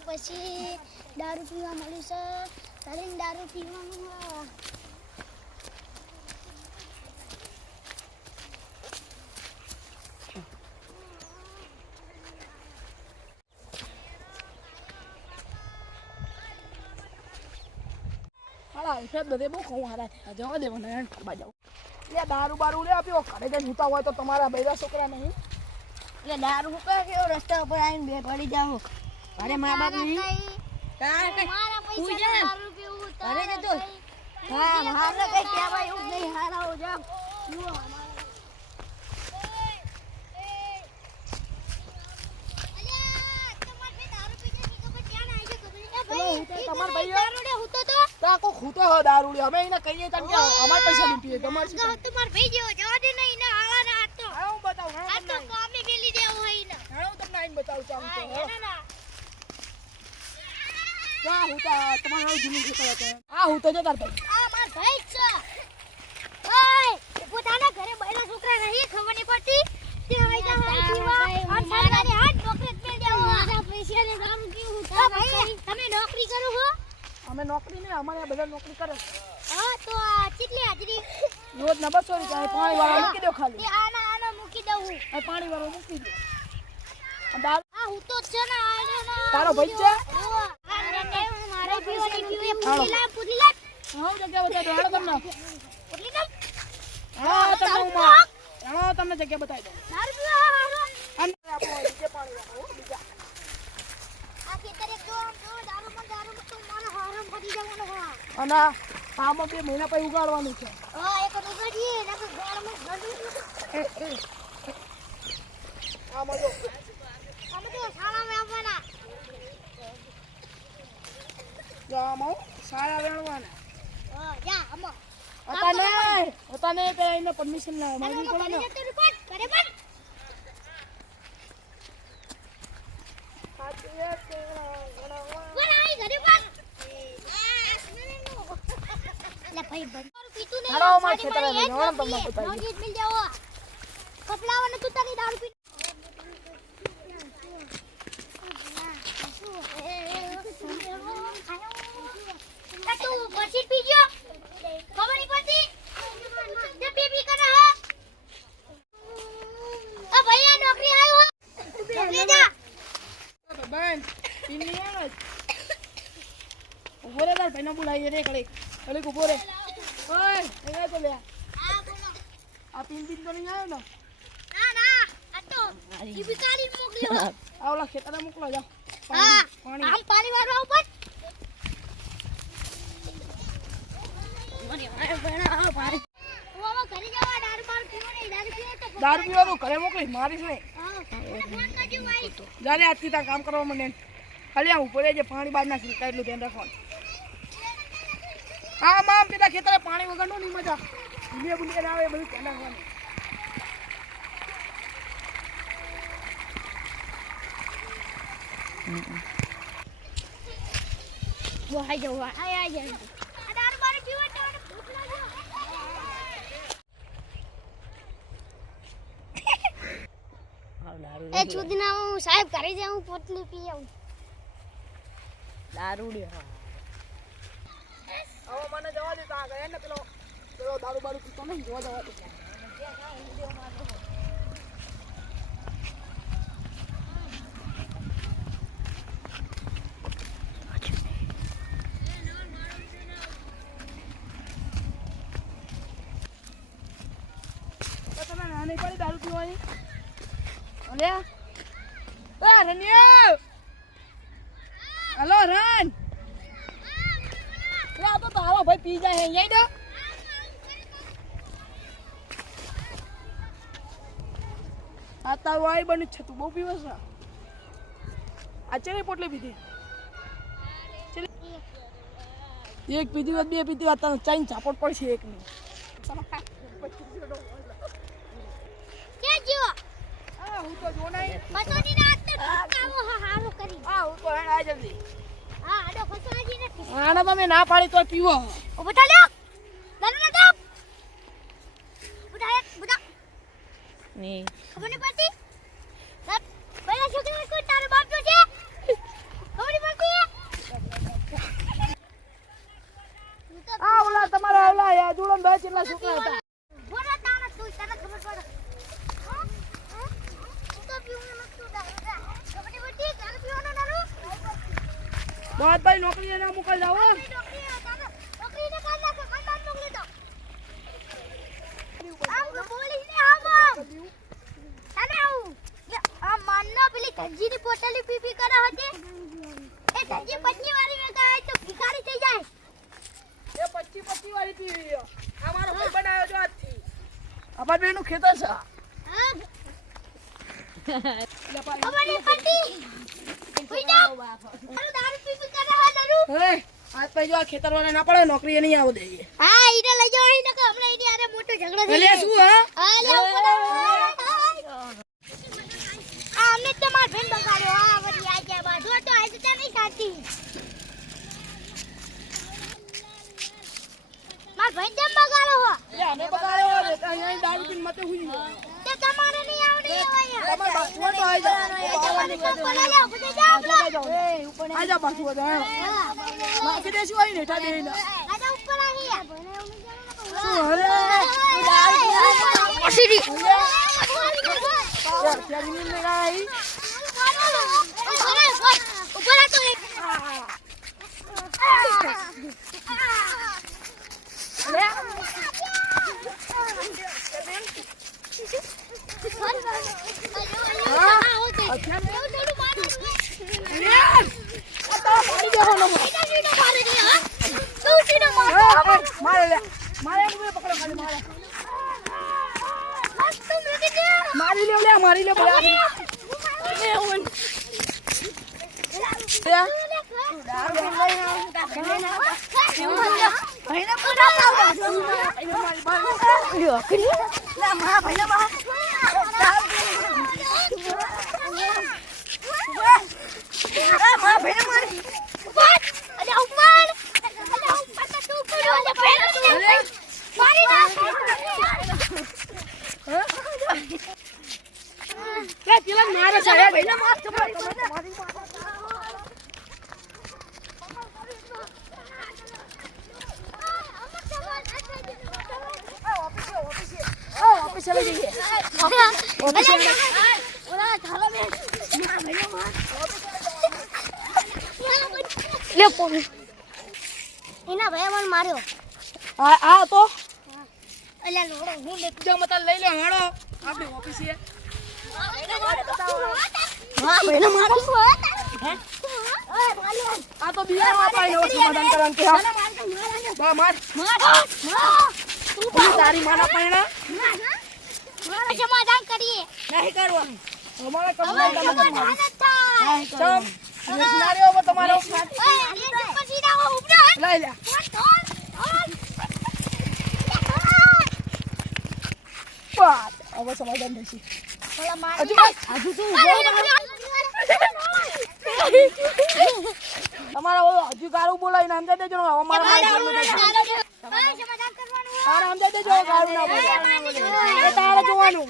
પછી દારૂ પીવા મળ્યું છે તારીને દારૂ પીવાનું બધે બહુ ખવું હારા જવા દે મને ખબર જાવ એટલે દારૂ બારૂ લે આપ્યો ઘરે જઈને જૂતા હોય તો તમારા બૈરા છોકરા નહીં એટલે દારૂ હુકા કેવો રસ્તા ઉપર આવીને બે પડી જાવ અરે મા બાપ નહીં મારા પૈસા દારૂ પીવું અરે જતો હા મારે કઈ કહેવાય એવું નહીં હારા હો જાવ તમાર ભાઈ દારૂડે હુતો તો તાકો ખૂતો હો દારૂડે અમે એને કહીએ તને કે અમાર પૈસા લૂંટીએ તમાર શું તમાર ભાઈ જેવો જવા દે નહીં ને આવાના આ તો હું બતાવ આ તો કામે મેલી દેવું હોય ને હું તમને આઈને બતાવું ચાલ તો ના કા હુતા તમાર જૂની છે તો આ હુતો છે તાર ભાઈ આ માર ભાઈ છે ઓય પોતાના ઘરે બૈરા છોકરા નહીં ખબર નહીં પડતી તે હવે જા પીવા આ સારાને હાથ નોકરી જ મેલ દેવો મારા પૈસા ને દારૂ પીવું ભાઈ તમે નોકરી કરો હો અમે નોકરી ને અમારે બધા નોકરી કરે હા તો આ કેટલી હાજરી રોજ ના 200 રૂપિયા પાણી વાળો મૂકી દો ખાલી તે આના મૂકી દઉં આ પાણી વાળો મૂકી દો દારૂ આ હું તો છે ને આનો ના તારો ભાઈ છે મારા પીવાની પીવે પૂરી લા હું જગ્યા બતાવી દો હેડો તમને પૂરી લા હા તમને જગ્યા બતાવી દો દારૂ પીવા હારો અંદર આપો જે પાણી વાળો બીજા આ ખેતર એક જો દારૂ તો મને હારામ પડી જવાનો હા અને આમાં 2 મહિના પછી ઉગાડવાનું છે હા એક ઉગાડીએ ને ગોળમાં ગળું આમાં જો અમે તો શાળામાં આવવાના આમાં સારા વેણવાના હા જા અમો હતા ને એને પરમિશન ના માંગવી પડે ને તો રિપોર્ટ કરે પણ કોણ આવી ઘરે પણ લે ભાઈ બંધ પીતું નહીં હાલો માં ખેતરે જવાનું તમને બતાવી નોજી મિલ જાઓ કપલાવાનું તું તારી દારૂ પી તું પછી પીજો ખબર નહીં પડતી તે પી કરે હા આ ભૈયા નોકરી આવ્યો નોકરી જા બેન પીની આવે ઉભો રે તાર ભાઈને બોલાવીએ રે કડે ઉભો રે ઓય અહીંયા તો લે આ બોલો આ પીન તો નહીં આવ્યો ને ના આ તો જીબિકારી મોકલ્યો આવલા ખેતરે મોકલો જાઓ હા પાણી આમ પાણી વાળવા ઉપર દારૂ પીવાનું ઘરે મોકલી મારીશ નહીં જાને આજથી તાર કામ કરવા મને ખાલી આ ઉપર જે પાણી બહાર નાખી એટલું ધ્યાન રાખવાનું આમ આમ પેલા ખેતરે પાણી વગરનું નહીં મજા બુલિયા બુલિયા આવે બધું ધ્યાન રાખવાનું આઈ જાવ આઈ જાવ દારૂ બારૂ પીવા તો ભૂખ લાગ્યો એ છુદના હું સાહેબ ઘરે જાઉં પોટલી પી આવું દારૂ હવે મને જવા દે તા ગયા ને પેલો દારૂ બારૂ પીતો નહીં જવા દે નહીં પડી દારૂ પીવાની અલ્યા એ રનિયા હલો રન આ તો તારો ભાઈ પી જાય અહીંયા દો આ તારો આઈ બની છે તું બહુ પીવસ ને આ ચેરી પોટલી પીધી એક પીધી વાત બે પીધી વાત તને ચાઈન ઝાપટ પડશે એક ની કે જો હું તો જો નહીં ફસોની રાત તે કાવો હારો કરી હું તો હેડ આ જલ્દી હા આડો ફસવાજી નથી આના તમે ના પાડી તો પીવો ઓ બટા લ્યો દારૂ ના દો બટા ની ખબર નહીં પડતી પહેલા છોકરી કોઈ તારો બાપ જો છે ખબર નહીં પડતી ભાઈ નોકરીએ ના મોકલતા હો. નોકરીને કાઢ નાખો, કાઢ મોકલી દો. આમ બોલીને આમ. ચાલે આવું. આ માનનો પેલી ધનજીની પોટલી પીપી કરે હતી. એ ધનજી 25 વાળી મે ગાય તો ભિખારી થઈ જાય. એ 25 વાળી પીવી. અમારો ભાઈ બનાવ્યો જો આજથી. અમાર બેનું ખેતર છે. હા, લે ભાઈ. અમારી પટ્ટી. ઉઈ જાઓ. મારું દારૂ પીપી કરે હા દારૂ. હે આજ પછી જો આ ખેતરવાળા ના પડે નોકરીએ નહીં આવો દે. હા, ઈને લઈ જાઓ ઈને કે હમણાં ઈને આરે મોટો ઝઘડો થઈ એટલે જાય. શું હા? હા, લે ઉપર. આ અમને તમાર બેન બગાડ્યો. હા, વળી આ ગયા બાજુ તો આજ તો નહીં સાચી. માર ભાઈ કેમ બગાડો હો? એ અમે બગાડ્યો રે. અહીંયા દારૂ પીને મતે હુઈ ગયો. તે તમારે નહીં આવડી હોય. તમાર બાજુ તો આવી જાઓ. આ જા બાજુ તો માફી દેશું આવી ને ઠા દેઈને. શું હરે? ત્યાં જમીન ને ગાઈ. મારે લે. મારે એમ પકડો ખાલી મારે. મારી લે લે મારી લે બોલા. પેલા મારે છે ભાઈ ને માર ઓફિસે લઈ જઈએ. એના ભાઈ મને માર્યો. આ તો અલ્યા લોડો હું લે. જો મત લઈ લે હાડો આપણી ઓફિસે. હા ભાઈને મારો હે આ તો બિયાર વાપાઈ નો સમાધાન કરવાનું કે બા માર તું તારી માના પૈણા સમાધાન કરીએ. નહીં કરવાનું. અમારે કમ્પ્લેન સમાધાન થાય. ચમ યસનારીઓ પર તમારો ઓય એ પછી ના ઉપડો લઈ લે. બસ હવે સમાધાન થશે. હજુ તું તમારા ઓલો હજુ ગારું બોલાવીને અંદર દેજો ને હવે મારા સમાધાન કરવાનું. તારા અંદર દેજો ગારું ના બોલે એ તારે જોવાનું.